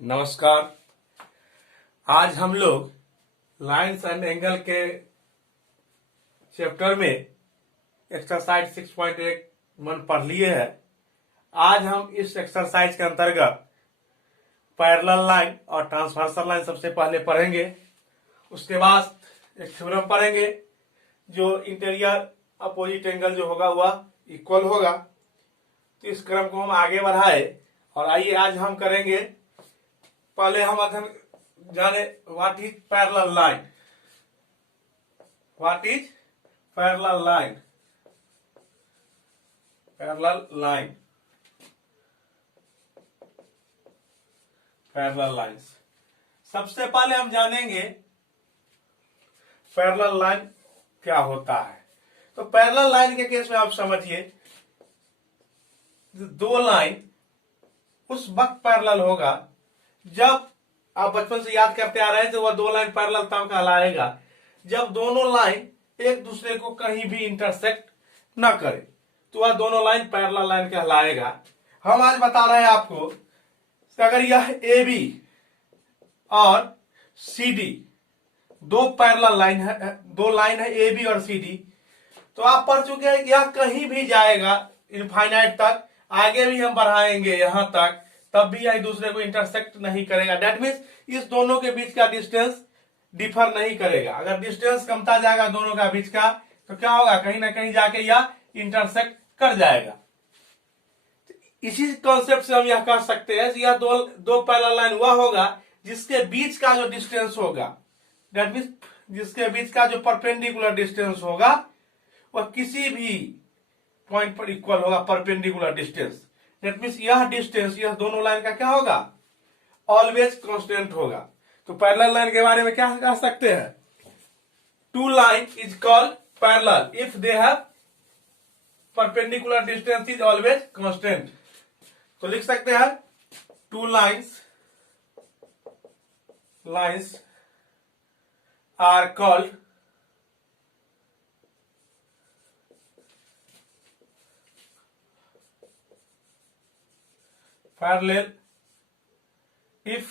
नमस्कार। आज हम लोग लाइन्स एंड एंगल के चैप्टर में एक्सरसाइज 6.1 मन पढ़ लिए है। आज हम इस एक्सरसाइज के अंतर्गत पैरेलल लाइन और ट्रांसवर्सल लाइन सबसे पहले पढ़ेंगे। उसके बाद एक थ्योरम पढ़ेंगे जो इंटीरियर अपोजिट एंगल जो होगा वह इक्वल होगा। तो इस क्रम को हम आगे बढ़ाए और आइए आज हम करेंगे। पहले हम अध्ययन जाने what is parallel line. What is parallel line? Parallel line, parallel lines. सबसे पहले हम जानेंगे पैरेलल लाइन क्या होता है। तो पैरेलल लाइन के केस में आप समझिए, दो लाइन उस वक्त पैरेलल होगा जब आप बचपन से याद करते आ रहे हैं तो वह दो लाइन पैरेलल तब कहलाएगा जब दोनों लाइन एक दूसरे को कहीं भी इंटरसेक्ट न करे, तो वह दोनों लाइन पैरेलल लाइन कहलाएगा। हम आज बता रहे हैं आपको कि अगर यह ए बी और सी डी दो पैरेलल लाइन है, दो लाइन है ए बी और सी डी, तो आप पढ़ चुके हैं यह कहीं भी जाएगा इनफाइनाइट तक, आगे भी हम बढ़ाएंगे यहां तक, तब भी यह एक दूसरे को इंटरसेक्ट नहीं करेगा। दैट मीन्स इस दोनों के बीच का डिस्टेंस डिफर नहीं करेगा। अगर डिस्टेंस कमता जाएगा दोनों का बीच का, तो क्या होगा, कहीं ना कहीं जाके यह इंटरसेक्ट कर जाएगा। इसी कॉन्सेप्ट से हम यह कह सकते हैं कि यह दो पैरेलल लाइन हुआ होगा जिसके बीच का जो डिस्टेंस होगा, दैट मीन्स जिसके बीच का जो परपेंडिकुलर डिस्टेंस होगा वह किसी भी पॉइंट पर इक्वल होगा। परपेंडिकुलर डिस्टेंस दैट मीन्स यह डिस्टेंस, यह दोनों लाइन का क्या होगा, ऑलवेज कांस्टेंट होगा। तो पैरेलल लाइन के बारे में क्या कह सकते हैं, two line is called parallel if they have perpendicular distance is always constant. तो लिख सकते हैं two lines are called parallel if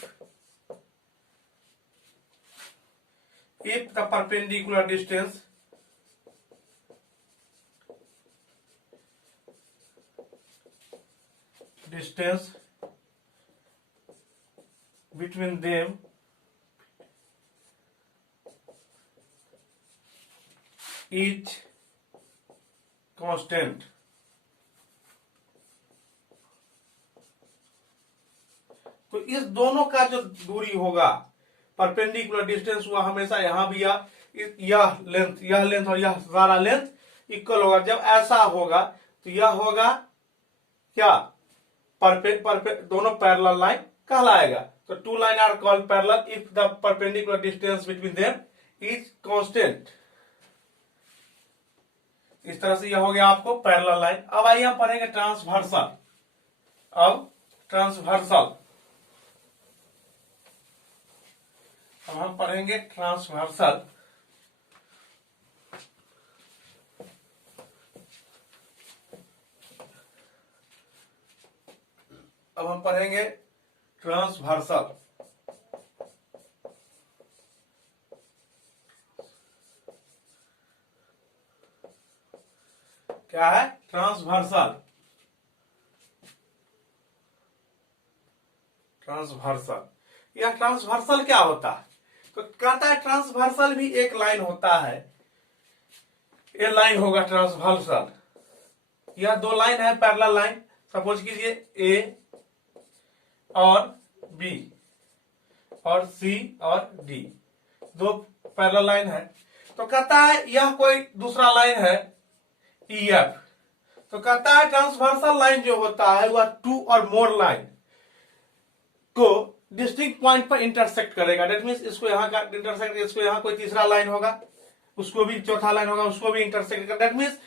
the perpendicular distance between them is constant। तो इस दोनों का जो दूरी होगा, परपेंडिकुलर डिस्टेंस, हुआ हमेशा यहां भी यह लेंथ और यह सारा लेंथ इक्वल होगा। जब ऐसा होगा तो यह होगा क्या, दोनों पैरेलल लाइन कहलाएगा। तो two line are called parallel if the perpendicular distance between them is constant. इस तरह से यह हो गया आपको पैरेलल लाइन। अब आइए हम पढ़ेंगे ट्रांसवर्सल। अब हम पढ़ेंगे ट्रांसवर्सल। अब हम पढ़ेंगे ट्रांसवर्सल। क्या है ट्रांसवर्सल? यह ट्रांसवर्सल क्या होता है? तो कहता है ट्रांसवर्सल भी एक लाइन होता है। ये लाइन होगा ट्रांसवर्सल। यह दो लाइन है पैरेलल लाइन। सपोज कीजिए ए और बी और सी और डी दो पैरेलल लाइन है। तो कहता है यह कोई दूसरा लाइन है ई एफ। तो कहता है ट्रांसवर्सल लाइन जो होता है वह टू और मोर लाइन को डिस्टिंक्ट पॉइंट पर इंटरसेक्ट करेगा। दैट मींस इसको यहां का इंटरसेक्ट, इसको यहां कोई तीसरा लाइन होगा, उसको भी चौथा लाइन होगा, उसको भी इंटरसेक्ट करेगा। दैट मींस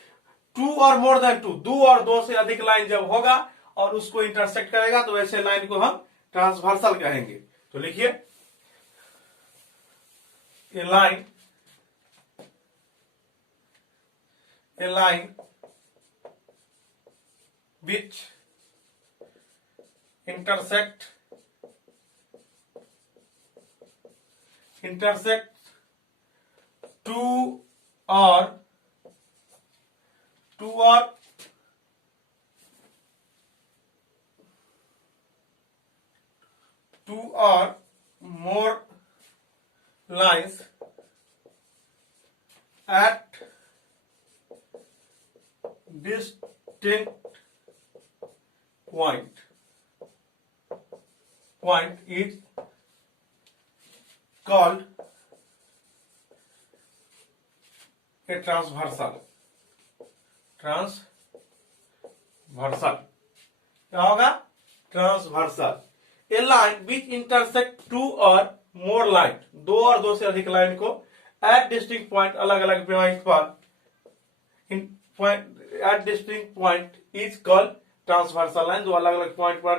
टू और मोर देन टू, दो और दो से अधिक लाइन जब होगा और उसको इंटरसेक्ट करेगा तो ऐसे लाइन को हम ट्रांसवर्सल कहेंगे। तो लिखिए ए line which intersect intersect two or more lines at distinct point is called a transversal. क्या होगा? Transversal. A line which intersect two और मोर लाइन, दो और दो से अधिक लाइन को एट डिस्टिंक्ट पॉइंट, अलग अलग पॉइंट पर, at distinct point is called transversal line. जो अलग अलग पॉइंट पर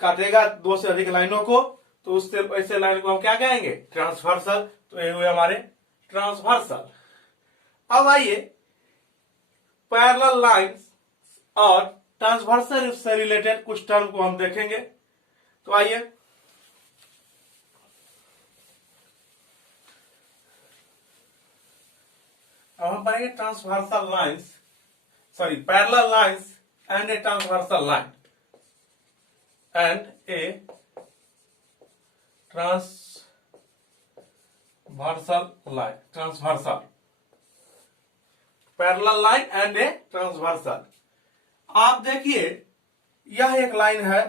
काटेगा दो से अधिक लाइनों को, तो उससे ऐसे लाइन को हम क्या कहेंगे? ट्रांसवर्सल. तो ये हुए हमारे ट्रांसवर्सल. अब आइए पैरेलल लाइंस और ट्रांसवर्सल से रिलेटेड कुछ टर्म को हम देखेंगे. तो आइए अब हम पढ़ेंगे transversal lines, sorry parallel lines and a transversal line, and a transversal line. Transversal, parallel line and a transversal. आप देखिए यह एक लाइन है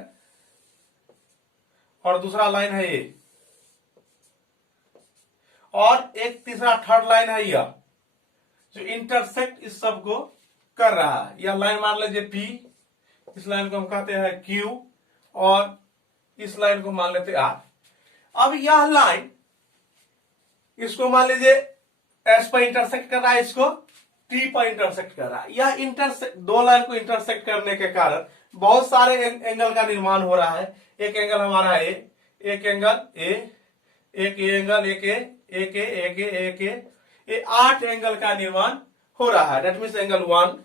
और दूसरा लाइन है ये, और एक तीसरा थर्ड लाइन है यह, जो इंटरसेक्ट इस सब को कर रहा है. यह लाइन मान लीजिए P, इस लाइन को हम कहते हैं Q, और इस लाइन को मान लेते R. अब यह लाइन इसको मान लीजिए S पर इंटरसेक्ट कर रहा है, इसको T पर इंटरसेक्ट कर रहा है. यह इंटरसेक्ट, दो लाइन को इंटरसेक्ट करने के कारण बहुत सारे एंगल का निर्माण हो रहा है. एक एंगल हमारा ए, एक एंगल ए, एक एंगल, एक ए, एक ए, एक ए, एक ए, ये 8 एंगल का निर्माण हो रहा है. दैट मीन्स एंगल 1,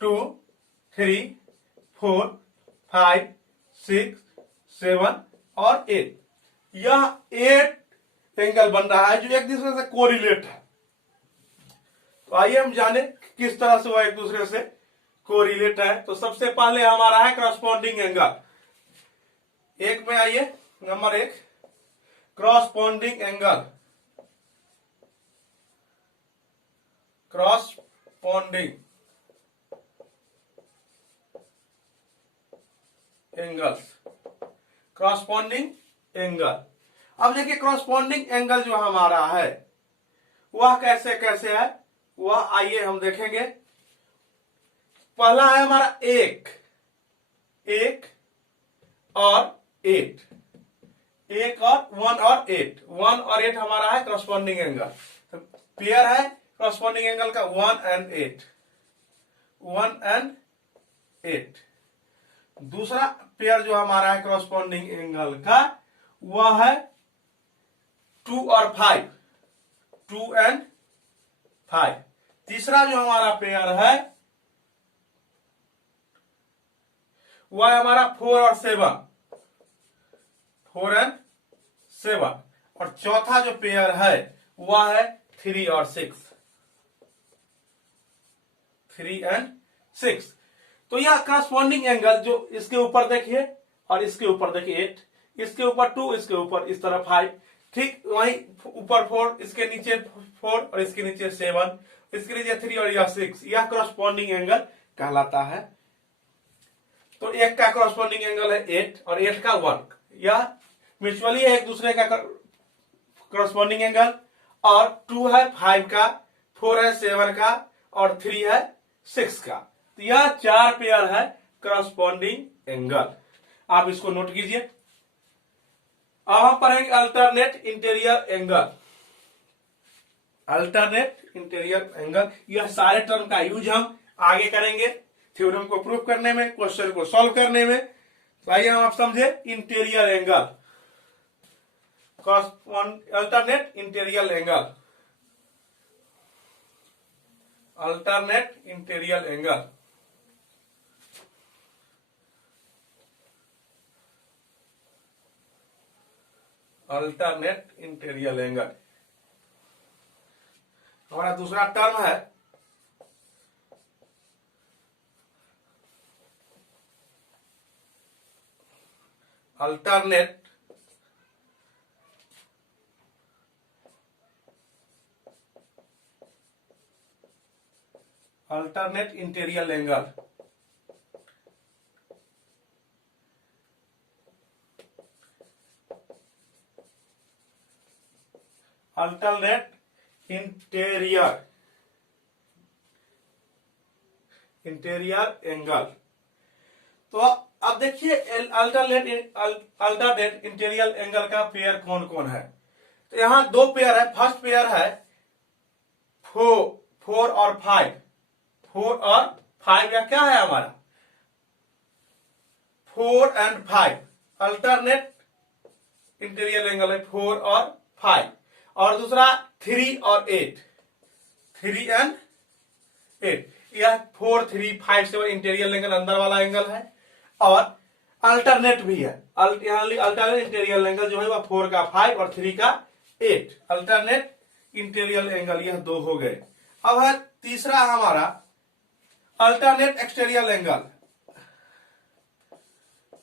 2, 3, 4, 5, 6, 7 और 8. यह 8 एंगल बन रहा है जो एक दूसरे से कोरिलेट है. तो आइए हम जाने किस तरह से वह एक दूसरे से कोरिलेट है. तो सबसे पहले हमारा है क्रॉसपॉन्डिंग एंगल. एक में आइए, number 1 corresponding angle. Corresponding angles, corresponding angle. अब देखिए क्रॉसपॉन्डिंग एंगल जो हमारा है वह कैसे कैसे है, वह आइए हम देखेंगे. पहला है हमारा एक और 8, एक और 1 और 8. 1 और 8 हमारा है क्रॉसपॉन्डिंग एंगल. तो पेयर है क्रॉसपॉन्डिंग एंगल का 1 एंड 8, 1 एंड 8. दूसरा पेयर जो हमारा है क्रॉसपॉन्डिंग एंगल का वह है 2 और 5, 2 एंड 5. तीसरा जो हमारा पेयर है वह है हमारा 4 और 7, 4 एंड 7. और चौथा जो पेयर है वह है 3 और 6, 3 एंड 6. तो यह क्रॉसपॉन्डिंग एंगल जो इसके ऊपर देखिए और इसके ऊपर देखिए 8, इसके ऊपर 2, इसके ऊपर इस तरह 5, ठीक वहीं ऊपर 4, इसके नीचे 4 और इसके नीचे 7, इसके नीचे 3 और यह 6. यह क्रॉसपॉन्डिंग एंगल कहलाता है. तो एक का क्रॉसपॉन्डिंग एंगल है 8 और 8 का 1. यह म्यूचुअली है एक दूसरे का क्रॉसपॉन्डिंग एंगल. और 2 है 5 का, 4 है 7 का और 3 है 6 का. तो यह 4 पेयर है क्रॉसपॉन्डिंग एंगल. आप इसको नोट कीजिए. अब हम पढ़ेंगे alternate interior angle. Alternate interior angle, यह सारे टर्म का यूज हम आगे करेंगे थ्योरम को प्रूव करने में, क्वेश्चन को सॉल्व करने में. तो आइए हम आप समझे interior angle, alternate interior angle. Alternate interior angle. Alternate interior angle. हमारा दूसरा टर्म है alternate interior angle. Alternate interior angle. तो अब देखिए अल्टरनेट इंटीरियर एंगल का पेयर कौन कौन है। तो यहां दो पेयर है। फर्स्ट पेयर है 4 और 5। 4 और 5 या क्या है हमारा 4 एंड 5। अल्टरनेट इंटीरियर एंगल है 4 और 5। और दूसरा 3 और 8। 3 एंड 8 यह 4 3 5 7 इंटीरियर एंगल अंदर वाला एंगल है। और अल्टरनेट भी है। अल्टरनेट इंटीरियर एंगल जो है वह 4 का 5 और 3 का 8। अल्टरनेट इंटीरियर एंगल यह दो हो गए। अब है तीसरा हमारा alternate exterior angle.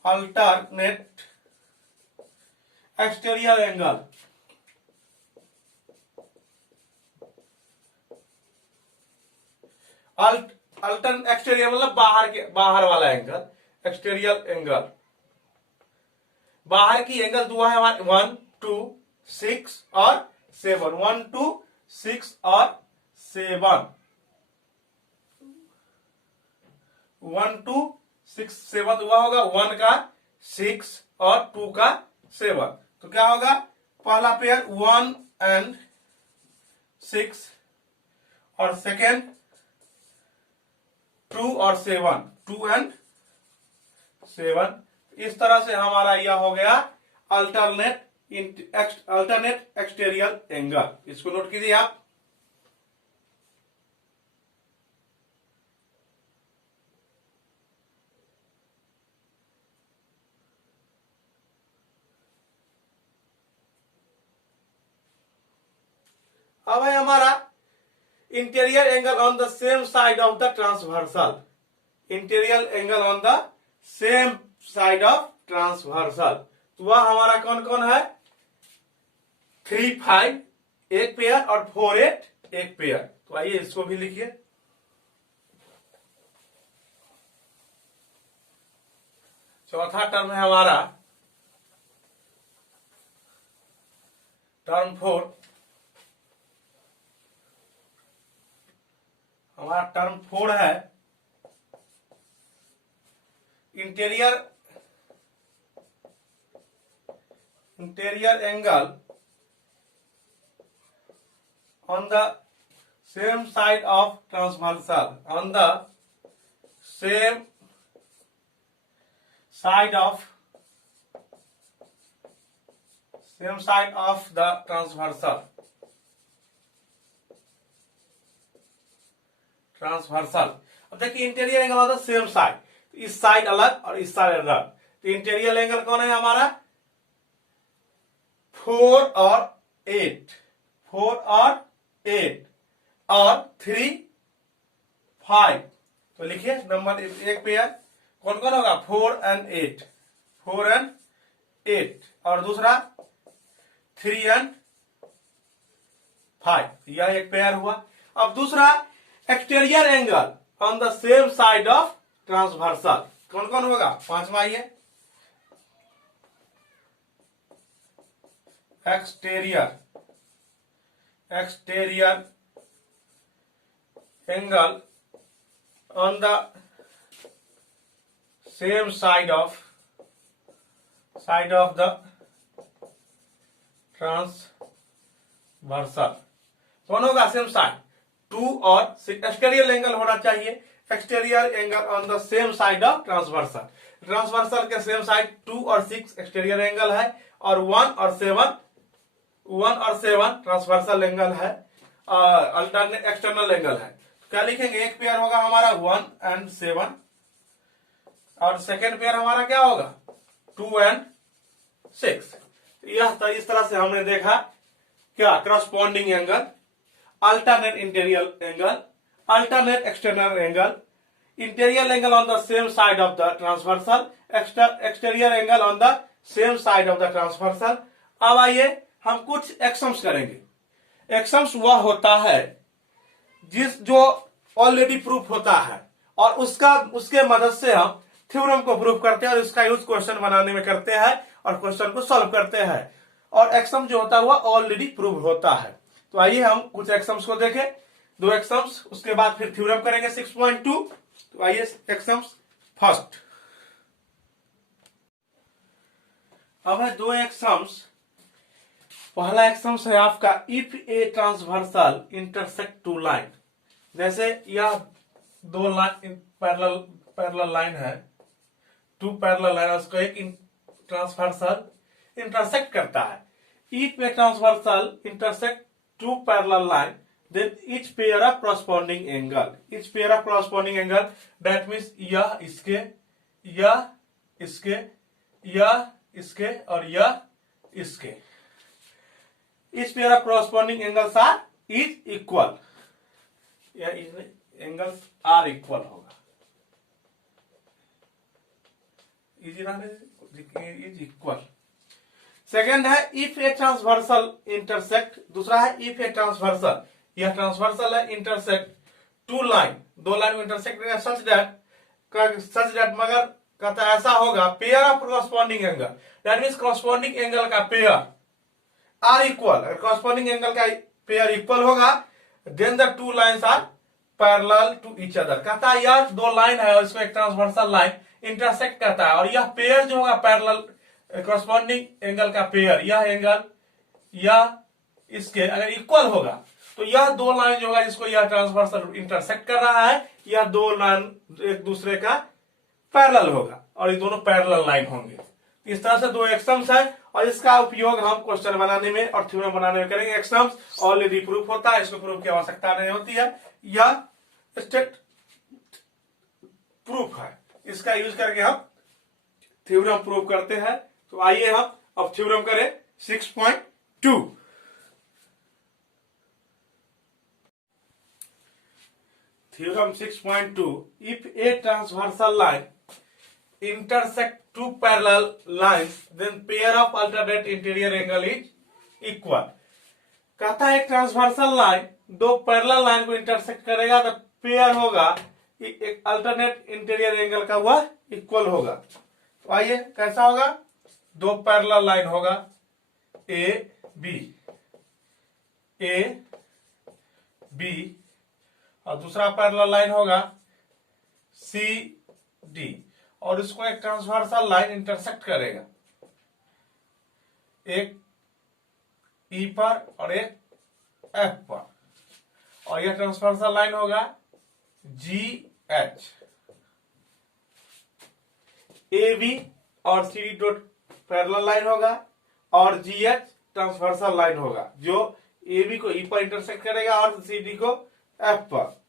Alternate exterior angle. Alternate exterior मतलब बाहर वाला एंगल। एक्सटीरियर एंगल बाहर की एंगल दुआ है हमारे 1 2 6 और 7। 1 2 6 और 7। 1 2 6 7 हुआ होगा 1 का 6 और 2 का 7। तो क्या होगा पहला पेयर 1 एंड 6 और सेकेंड 2 और 7। 2 एंड 7। इस तरह से हमारा यह हो गया अल्टरनेट एक्सटीरियर एंगल। इसको नोट कीजिए आप। अब है हमारा interior angle on the same side of the transversal. Interior angle on the same side of transversal. तो वह हमारा कौन कौन है 3 5 एक पेयर और 4 8 एक पेयर। तो आइए इसको भी लिखिए। चौथा टर्म है हमारा टर्म 4। हमारा टर्म 4 है interior angle on the same side of transversal। on the same side of the transversal। अब देखिए इंटीरियर एंगल होता है सेम साइड। इस साइड अलग और इस साइड अलग। तो इंटीरियर एंगल कौन है हमारा 4 और 8। 4 और 8 और 3 5। तो लिखिए नंबर एक पेयर कौन कौन होगा 4 एंड 8। 4 एंड 8 और दूसरा 3 एंड 5। यह एक पेयर हुआ। अब दूसरा exterior angle on the same side of transversal कौन कौन होगा पांचवा ये exterior angle on the same side of the transversal कौन होगा सेम साइड 2 और 6। एक्सटीरियर एंगल होना चाहिए exterior angle on the same side of transversal. Transversal के सेम साइड 2 और 6 एक्सटीरियर एंगल है और 1 और 7 ट्रांसवर्सल एंगल है अल्टरनेट एक्सटर्नल एंगल है। तो क्या लिखेंगे एक पेयर होगा हमारा 1 एंड 7 और सेकेंड पेयर हमारा क्या होगा 2 एंड 6। यह इस तरह से हमने देखा क्या, corresponding angle, alternate interior angle, alternate external angle, interior angle on the same side of the transversal, exterior angle on the same side of the transversal. अब आइए हम कुछ एक्सम्स करेंगे। एक्सम्स वह होता है जो ऑलरेडी प्रूफ होता है और उसके मदद से हम थ्योरम को प्रूफ करते हैं और इसका यूज क्वेश्चन बनाने में करते हैं और क्वेश्चन को सॉल्व करते हैं। और एक्सम जो होता है वह ऑलरेडी प्रूव होता है। तो आइए हम कुछ एक्सम्स को देखें, 2 एक्सम्स, उसके बाद फिर थ्योरम करेंगे 6.2। तो आइए एक्सम्स फर्स्ट। अब है 2 एक्सम्स। पहला एक्सम्स है आपका, if a transversal intersect 2 line. जैसे यह 2 लाइन पैरेलल लाइन है, 2 पैरेलल लाइन, उसको एक ट्रांसवर्सल इंटरसेक्ट करता है। If a transversal intersect 2 parallel line, then each pair of corresponding angle, each pair of corresponding angle, that means यह इसके, यह इसके, यह इसके और यह इसके, each pair of corresponding angles are is equal, यह एंगल्स आर इक्वल होगा, इज इक्वल। सेकेंड है इफ ए ट्रांसवर्सल इंटरसेक्ट, दूसरा है इफ ए ट्रांसवर्सल, यह ट्रांसवर्सल है, इंटरसेक्ट 2 लाइन, 2 लाइन को इंटरसेक्ट करेगा सच दैट, मगर कहता ऐसा होगा pair of corresponding angle, that means corresponding angle का पेयर आर इक्वल, अगर कॉरस्पॉन्डिंग एंगल का पेयर इक्वल होगा then the 2 lines are parallel to each other. कहता है यह 2 लाइन है और इसको एक ट्रांसवर्सल लाइन इंटरसेक्ट करता है और यह पेयर जो होगा पैरेलल कॉरस्पॉन्डिंग एंगल का पेयर, यह एंगल यह इसके अगर इक्वल होगा तो यह 2 लाइन जो होगा जिसको यह ट्रांसवर्सल इंटरसेक्ट कर रहा है, यह 2 लाइन एक दूसरे का पैरेलल होगा और ये दोनों पैरेलल लाइन होंगे। इस तरह से 2 एक्सम्स है और इसका उपयोग हम क्वेश्चन बनाने में और थ्योरम बनाने में करेंगे। एक्सम्स ऑलरेडी प्रूफ होता है, इसको प्रूफ की आवश्यकता नहीं होती है, यह स्टेट प्रूफ है, इसका यूज करके हम थ्योरम प्रूफ करते हैं। तो आइए हम अब थ्योरम करें 6.2। Theorem 6.2, if a transversal line intersect 2 parallel lines, then pair of alternate interior angle is equal। कहता है एक ट्रांसवर्सल लाइन 2 पैरेलल लाइन को इंटरसेक्ट करेगा तो पेयर होगा एक अल्टरनेट इंटीरियर एंगल का, वह इक्वल होगा। तो आइए कैसा होगा, 2 पैरेलल लाइन होगा ए बी और दूसरा पैरेलल लाइन होगा सी डी और इसको एक ट्रांसवर्सल लाइन इंटरसेक्ट करेगा, एक ई पर और एक एफ पर, और यह ट्रांसवर्सल लाइन होगा जी एच। ए बी और C D dot parallel line होगा और जी एच ट्रांसवर्सल लाइन होगा जो ए बी को ई पर इंटरसेक्ट करेगा और सी डी को एफ पर।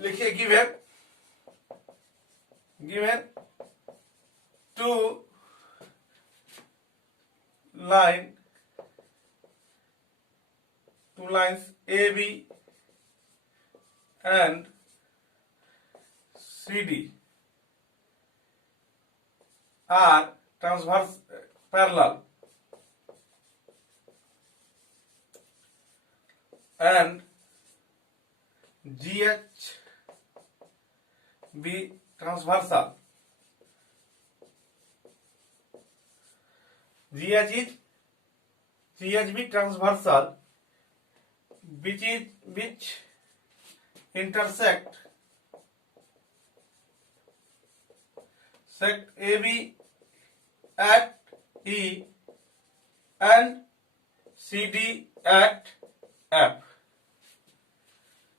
लिखिए given 2 lines AB and CD are transverse parallel and GH be transversal, GHB transversal which intersect AB at E and CD at F,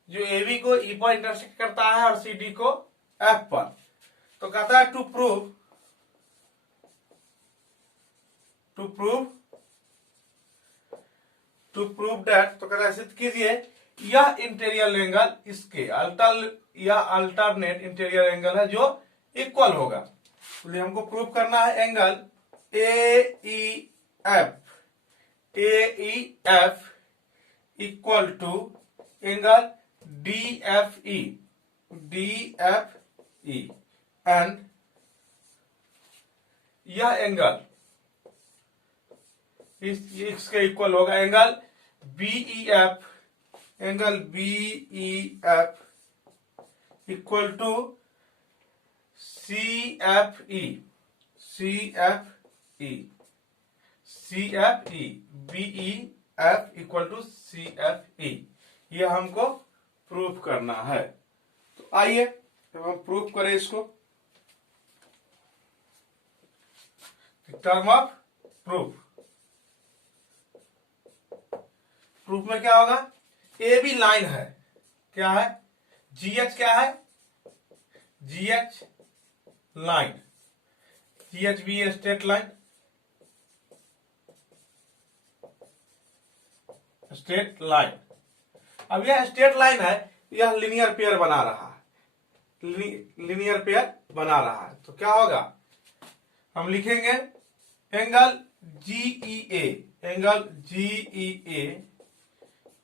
जो AB को E पर इंटरसेक्ट करता है और CD को F पर। तो कहता है टू प्रूव दैट, तो कहता है सिद्ध कीजिए यह इंटीरियर एंगल इसके अल्टरनेट इंटीरियर एंगल है जो इक्वल होगा। तो हमको प्रूव करना है angle A E F AEF equal to angle DFE and यह एंगल इसके इक्वल होगा angle BEF equal to CFE BEF equal to CFE। यह हमको प्रूफ करना है। तो आइए अब हम प्रूफ करें इसको। टर्म ऑफ प्रूफ में क्या होगा, ए बी लाइन है, क्या है GH, क्या है GH लाइन, GH भी है स्ट्रेट लाइन, अब यह स्ट्रेट लाइन है, यह लीनियर पेयर बना रहा है, तो क्या होगा, हम लिखेंगे angle GEA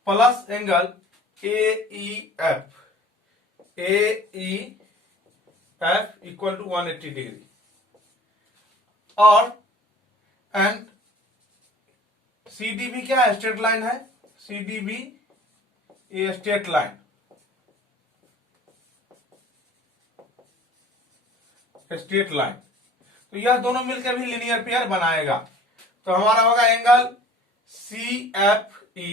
plus angle AEF equal to 180 degree और एंड CDB क्या है, स्ट्रेट लाइन है, CDB ये स्ट्रेट लाइन, तो यह दोनों मिलकर भी लीनियर पेयर बनाएगा। तो हमारा होगा angle CFE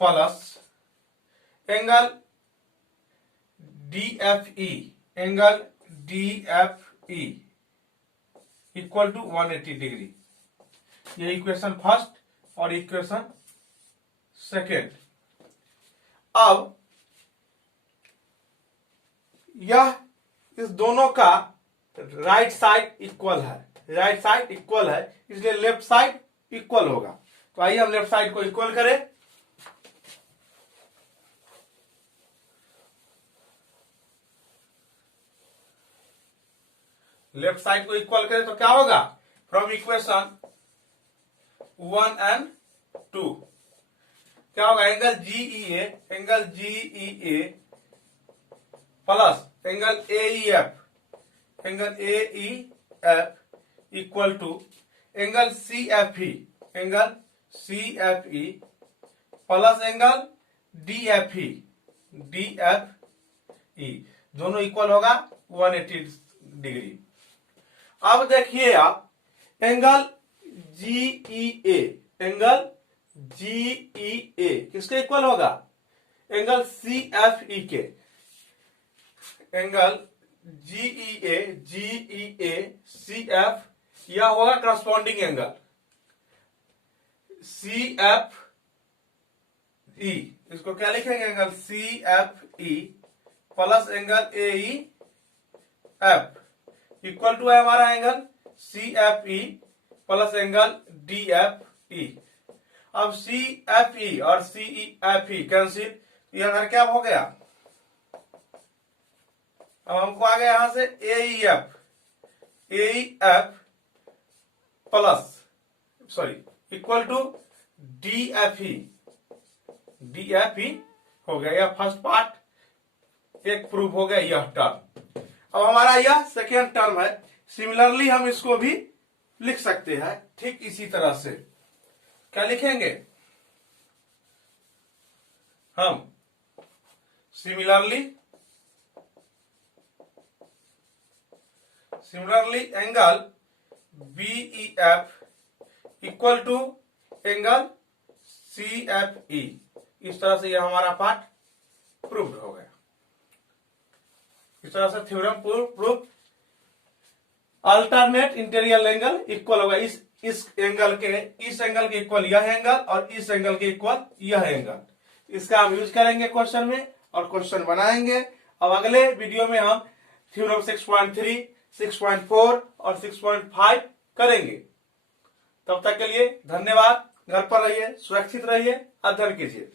plus angle DFE equal to 180 degree. ये इक्वेशन फर्स्ट और इक्वेशन सेकेंड। अब यह इस दोनों का राइट साइड इक्वल है, इसलिए लेफ्ट साइड इक्वल होगा। तो आइए हम लेफ्ट साइड को इक्वल करें। तो क्या होगा, फ्रॉम इक्वेशन 1 एंड 2 क्या होगा, angle GEA plus angle AEF equal to angle CFE plus angle DFE दोनों इक्वल होगा 180 डिग्री। अब देखिए आप एंगल GEA किसके इक्वल होगा, एंगल CFE के। एंगल GEA CF यह होगा करस्पॉन्डिंग एंगल CFE, इसको क्या लिखेंगे, angle CFE plus angle AEF equal to है हमारा angle CFE plus angle DFE। अब CFE और CFE कैंसिल, यह अगर क्या हो गया, अब हमको आ गया यहां से AEF plus equal to DFE हो गया। यह फर्स्ट पार्ट एक प्रूफ हो गया, यह टर्म। अब हमारा यह सेकेंड टर्म है। सिमिलरली हम इसको भी लिख सकते हैं ठीक इसी तरह से। क्या लिखेंगे हम, similarly angle BEF equal to angle CFE। इस तरह से यह हमारा पार्ट प्रूव्ड हो गया। इस तरह से theorem proof. Alternate interior angle equal होगा इस एंगल के इक्वल यह एंगल और इस एंगल के इक्वल यह एंगल। इसका हम यूज करेंगे क्वेश्चन में और क्वेश्चन बनाएंगे। अब अगले वीडियो में हम थ्योरम 6.3, 6.4 और 6.5 करेंगे। तब तक के लिए धन्यवाद। घर पर रहिए, सुरक्षित रहिए, अध्ययन कीजिए।